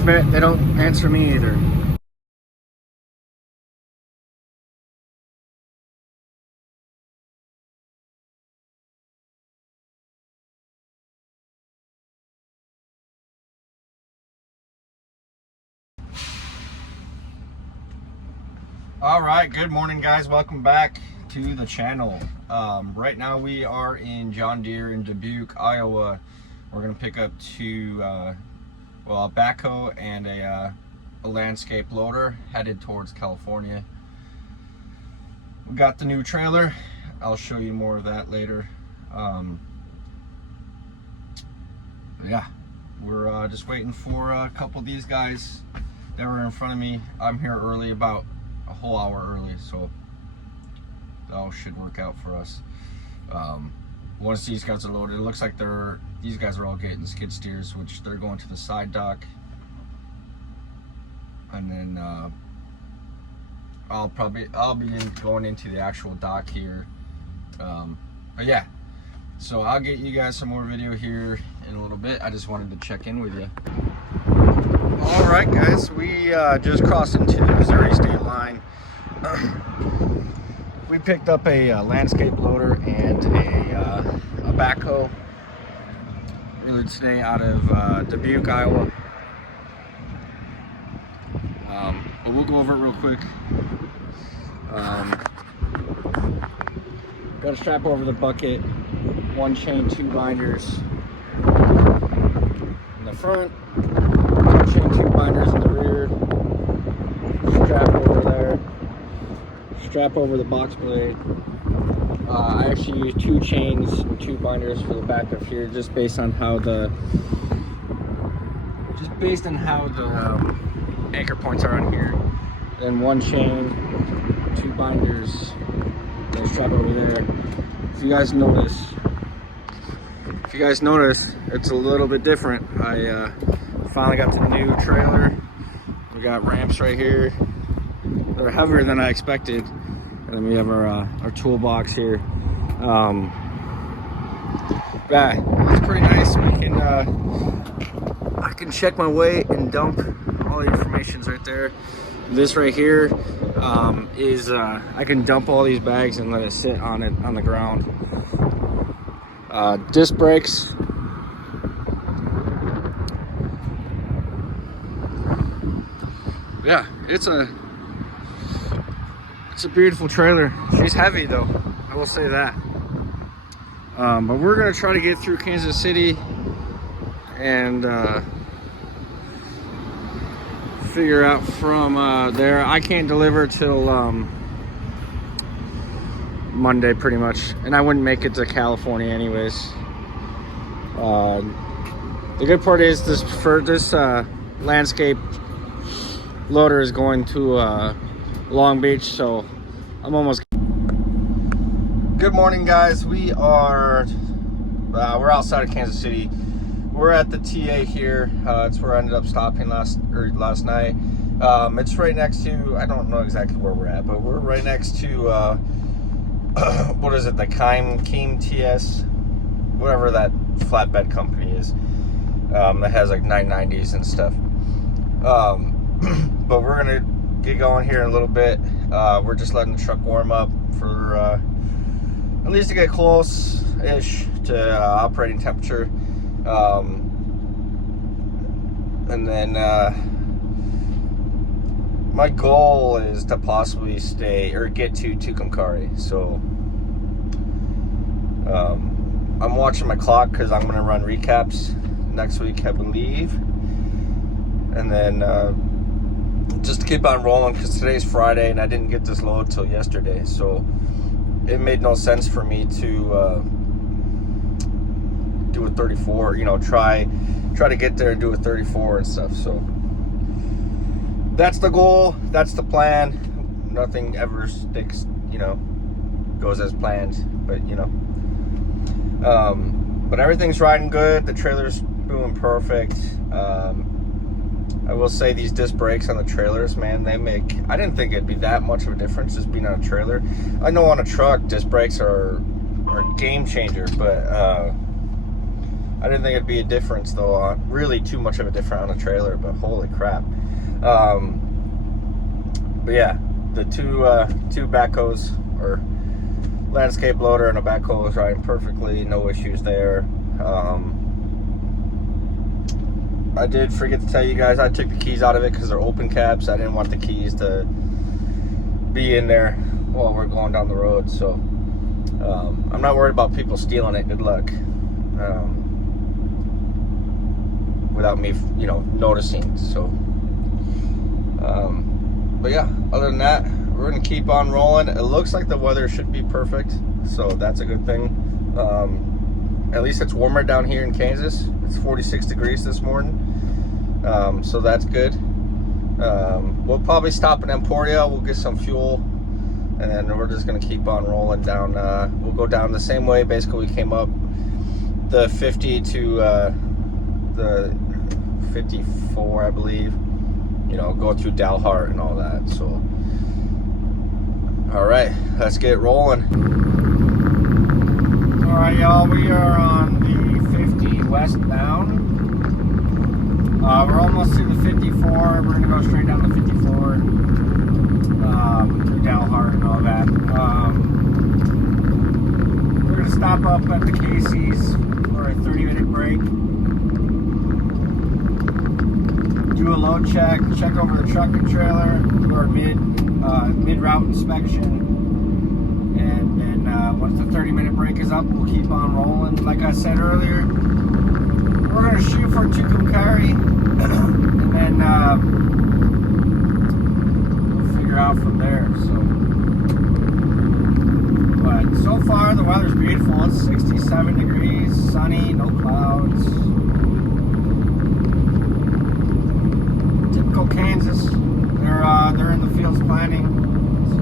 they don't answer me either. All right, good morning guys, welcome back to the channel. Right now we are in John Deere in Dubuque, Iowa. We're gonna pick up two a backhoe and a landscape loader headed towards California. We got the new trailer. I'll show you more of that later. Yeah, we're just waiting for a couple of these guys that were in front of me. I'm here early, about a whole hour early, so that all should work out for us. Once these guys are loaded, it looks like these guys are all getting skid steers, which they're going to the side dock, and then I'll be going into the actual dock here. But yeah, so I'll get you guys some more video here in a little bit. I just wanted to check in with you. All right, guys, we just crossed into the Missouri state line. We picked up a landscape loader and a backhoe earlier today out of Dubuque, Iowa. But we'll go over it real quick. Got to strap over the bucket, one chain, two binders in the front, one chain, two binders in the rear, strap over there, strap over the box blade. I actually use two chains and two binders for the back of here, just based on how the anchor points are on here. Then one chain, two binders, and strap over there. If you guys notice, it's a little bit different. I finally got the new trailer. We got ramps right here. They're heavier than I expected. And then we have our toolbox here. Yeah, it's pretty nice. I can check my weight and dump. All the information's right there. This right here is I can dump all these bags and let it sit on the ground. Disc brakes. Yeah, it's a beautiful trailer. She's heavy though, I will say that. But we're gonna try to get through Kansas City and figure out from there. I can't deliver till Monday pretty much, and I wouldn't make it to California anyways. The good part is this landscape loader is going to Long Beach, so I'm almost. Good morning, guys. We're outside of Kansas City. We're at the TA here. It's where I ended up stopping last night. It's right next to, I don't know exactly where we're at, but we're right next to what is it, the Keim TS, whatever that flatbed company is, that has like 990s and stuff. But we're gonna get going here in a little bit. We're just letting the truck warm up for at least to get close-ish to operating temperature. And then my goal is to possibly stay or get to Tucumcari. So I'm watching my clock because I'm going to run recaps next week, I believe. And then just to keep on rolling, because today's Friday and I didn't get this load till yesterday, so it made no sense for me to do a 34, try to get there and do a 34 and stuff. So that's the goal, that's the plan. Nothing ever sticks, goes as planned, but everything's riding good. The trailer's doing perfect. I will say these disc brakes on the trailers, man, I didn't think it'd be that much of a difference just being on a trailer. I know on a truck disc brakes are a game changer, but I didn't think it'd be a difference though, really too much of a difference on a trailer, but holy crap. But yeah, the two backhoes, or landscape loader and a backhoe, is riding perfectly, no issues there. I did forget to tell you guys, I took the keys out of it because they're open cabs. I didn't want the keys to be in there while we're going down the road, so I'm not worried about people stealing it. Good luck. Without me, noticing. So, but yeah, other than that, we're gonna keep on rolling. It looks like the weather should be perfect, so that's a good thing. At least it's warmer down here in Kansas. It's 46 degrees this morning, so that's good. We'll probably stop in Emporia. We'll get some fuel, and then we're just gonna keep on rolling down. We'll go down the same way basically we came up, the 50 to the 54, I believe. Go through Dalhart and all that. So, all right, let's get rolling. All right, y'all, we are on the 50 westbound. We're almost to the 54. We're gonna go straight down the 54 through Dalhart and all that. We're gonna stop up at the Casey's for a 30-minute break. Do a load check over the truck and trailer, do our mid-route inspection, and then once the 30-minute break is up, we'll keep on rolling. Like I said earlier, we're going to shoot for Tucumcari, and then we'll figure out from there. But so far, the weather's beautiful. It's 67 degrees, sunny, no clouds. Typical Kansas. They're in the fields planting. So,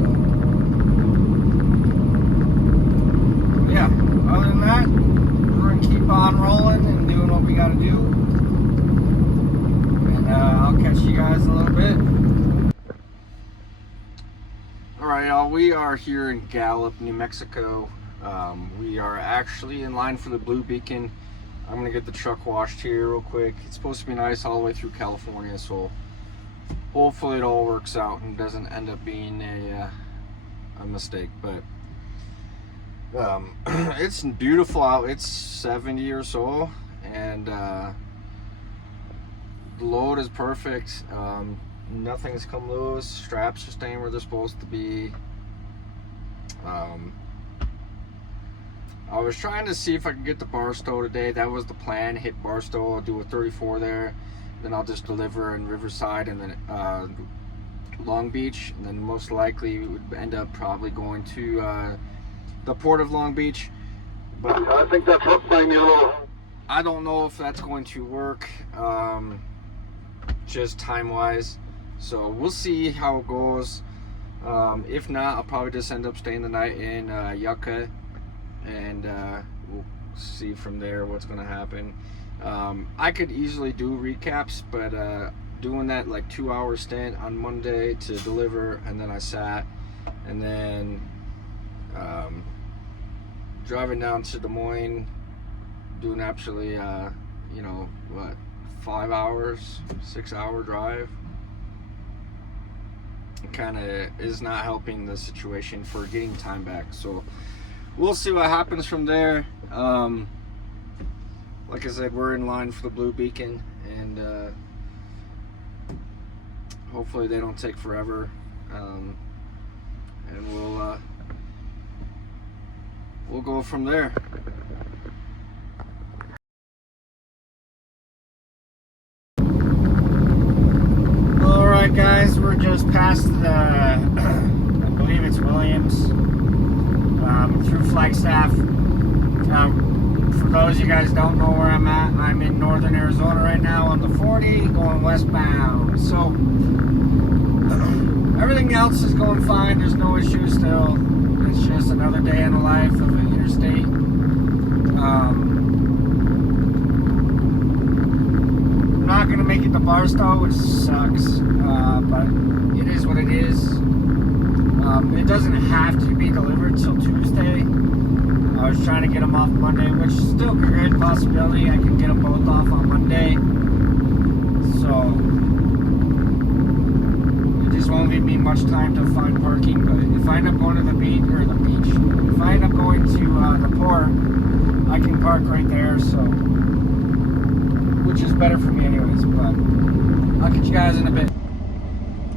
yeah. Other than that, we're gonna keep on rolling and doing what we gotta do. And I'll catch you guys in a little bit. All right, y'all. We are here in Gallup, New Mexico. We are actually in line for the Blue Beacon. I'm gonna get the truck washed here real quick. It's supposed to be nice all the way through California, so hopefully it all works out and doesn't end up being a mistake. But it's beautiful out. It's 70 or so, and the load is perfect. Nothing's come loose. Straps are staying where they're supposed to be. I was trying to see if I could get to Barstow today. That was the plan. Hit Barstow, I'll do a 34 there. Then I'll just deliver in Riverside and then Long Beach. And then most likely we would end up probably going to the port of Long Beach. But I think that's what my new. I don't know if that's going to work, just time-wise. So we'll see how it goes. If not, I'll probably just end up staying the night in Yucca. And we'll see from there what's going to happen. I could easily do recaps, but doing that like 2-hour stint on Monday to deliver, and then I sat, and then driving down to Des Moines, doing actually 5 hours, 6-hour drive, it kind of is not helping the situation for getting time back. So we'll see what happens from there. Like I said, we're in line for the Blue Beacon, and hopefully they don't take forever. And we'll go from there. All right, guys, we're just past the, I believe it's Williams, through Flagstaff. For those of you guys don't know where I'm at, I'm in northern Arizona right now on the 40 going westbound. So everything else is going fine. There's no issues still. It's just another day in the life of an interstate. I'm not going to make it to Barstow, which sucks, but it is what it is. It doesn't have to be delivered till Tuesday. I was trying to get them off Monday, which is still a great possibility. I can get them both off on Monday. So it just won't give me much time to find parking. But if I end up going to the beach, if I end up going to the port, I can park right there. So, which is better for me anyways. But I'll catch you guys in a bit.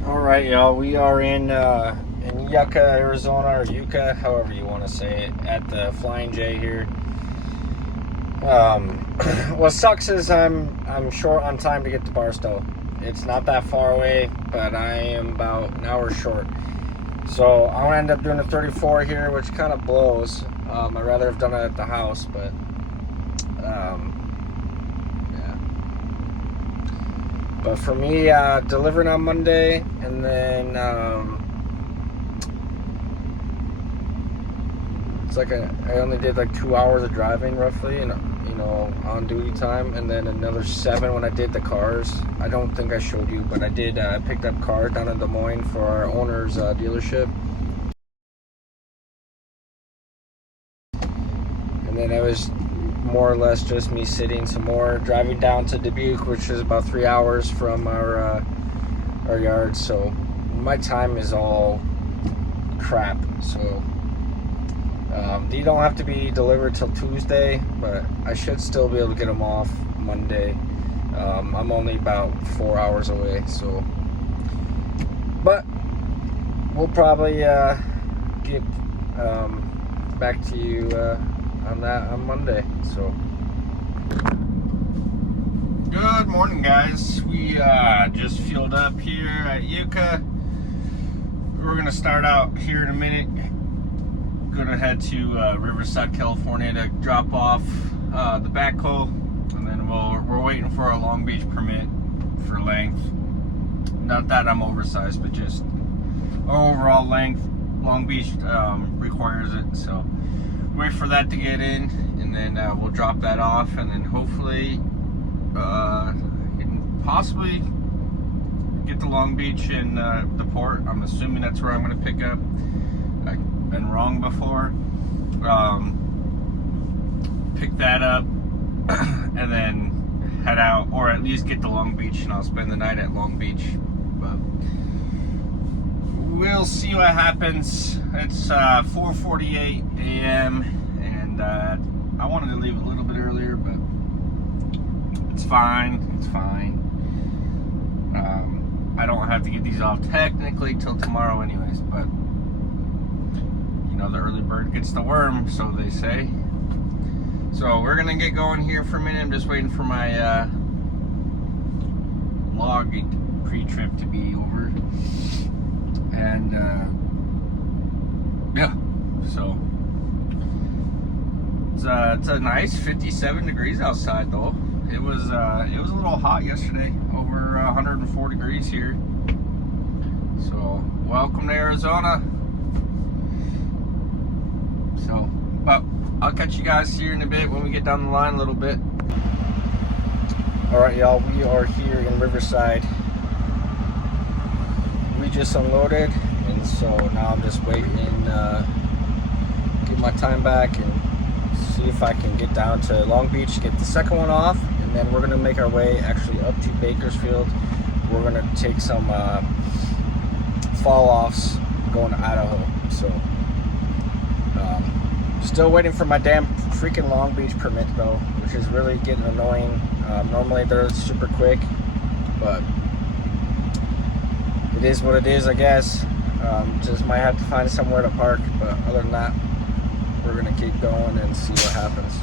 All right, y'all. We are in Yucca, Arizona, or Yucca, however you want to say it, at the Flying J here. What sucks is I'm short on time to get to Barstow. It's not that far away, but I am about an hour short. So I'm gonna end up doing a 34 here, which kind of blows. I'd rather have done it at the house, but yeah. But for me, delivering on Monday, and then it's like I only did like 2 hours of driving roughly, and on duty time, and then another 7 when I did the cars. I don't think I showed you, but I did. I picked up cars down in Des Moines for our owner's dealership, and then it was more or less just me sitting some more, driving down to Dubuque, which is about 3 hours from our yard. So my time is all crap. So they don't have to be delivered till Tuesday, but I should still be able to get them off Monday. I'm only about 4 hours away, so. But we'll probably get back to you on that on Monday. So. Good morning, guys. We just fueled up here at Yucca. We're gonna start out here in a minute. Gonna head to Riverside, California to drop off the backhoe, and then we're waiting for a Long Beach permit for length. Not that I'm oversized, but just overall length. Long Beach requires it, so wait for that to get in, and then we'll drop that off, and then hopefully can possibly get to Long Beach and the port. I'm assuming that's where I'm gonna pick up. I've been wrong before. Pick that up and then head out, or at least get to Long Beach, and I'll spend the night at Long Beach. But we'll see what happens. It's 4:48 a.m. and I wanted to leave a little bit earlier, but it's fine. It's fine. I don't have to get these off technically till tomorrow anyways, but the early bird gets the worm, so they say. So we're gonna get going here for a minute. I'm just waiting for my log pre-trip to be over, and yeah. So it's a nice 57 degrees outside though. It was a little hot yesterday, over 104 degrees here. So welcome to Arizona. So, but I'll catch you guys here in a bit when we get down the line a little bit. All right, y'all, we are here in Riverside. We just unloaded, and so now I'm just waiting, get my time back and see if I can get down to Long Beach, get the second one off, and then we're gonna make our way actually up to Bakersfield. We're gonna take some fall offs going to Idaho. So still waiting for my damn freaking Long Beach permit though, which is really getting annoying. Normally they're super quick, but it is what it is, I guess. Just might have to find somewhere to park, but other than that, we're gonna keep going and see what happens.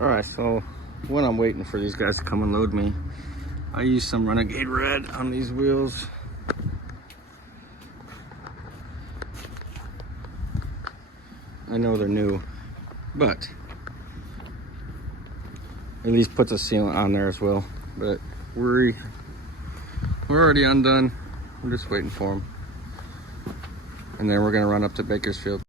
All right, so when I'm waiting for these guys to come and load me, I use some Renegade Red on these wheels. I know they're new, but at least puts a sealant on there as well. But we're already undone. We're just waiting for them. And then we're gonna run up to Bakersfield.